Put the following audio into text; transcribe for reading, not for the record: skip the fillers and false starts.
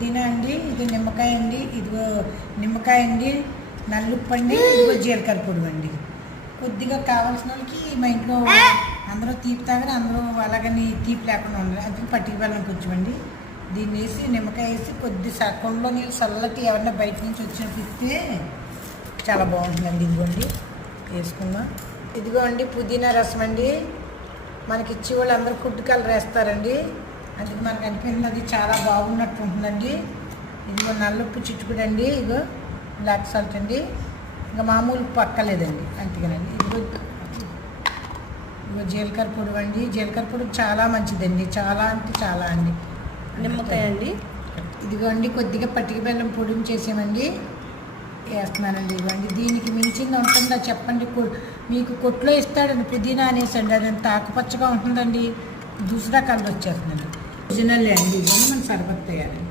పుదీనా అండి, ఇది నిమ్మకాయ అండి, ఇదిగో నిమ్మకాయ అండి, నల్లుప్పు అండి, ఇదిగో జీలకర్ర పొడి అండి. కొద్దిగా కావాల్సిన వాళ్ళకి మా ఇంట్లో అందరూ తీపి తాగని అందరూ అలాగని తీపి లేకుండా ఉండాలి, అందుకు పట్టిక బెల్లం కొంచెం అండి. దీన్ని వేసి నిమ్మకాయ వేసి కొద్ది కొండలో నీళ్ళు చల్లటి ఎవరన్నా బయట నుంచి వచ్చినప్పుడు ఇస్తే చాలా బాగుంటుందండి. ఇదిగోండి వేసుకుందాం. ఇదిగో అండి పుదీనా రసం అండి. మనకి ఇచ్చి వాళ్ళు అందరూ ఫుడ్ కలర్ వేస్తారండి, అందుకు మనకు అనిపించింది అది చాలా బాగున్నట్టు ఉంటుందండి. ఇదిగో నల్లుప్పు చిట్టుకుడు అండి, ఇదిగో బ్లాక్ సాల్ట్ అండి, ఇంకా మామూలు పక్కలేదండి అంతేగానండి. ఇదిగో జీలకర్ర పొడి అండి, జీలకర్ర పొడి చాలా మంచిదండి, చాలా అంటే చాలా అండి. నిమ్మకాయ అండి, ఇదిగో అండి కొద్దిగా పట్టిక బెల్లం పొడిని చేసామండి, వేస్తున్నానండి. ఇవ్వండి దీనికి మించింది ఉంటుందా చెప్పండి? మీకు కొట్లో ఇస్తాడండి పుదీనా అనేసండి, అది అంత ఆకుపచ్చగా ఉంటుందండి, దూసరా కలర్ వచ్చేస్తుందండి. ఒరిజినల్ అండి, ఇవన్నీ మనం సరిపడతాయండి.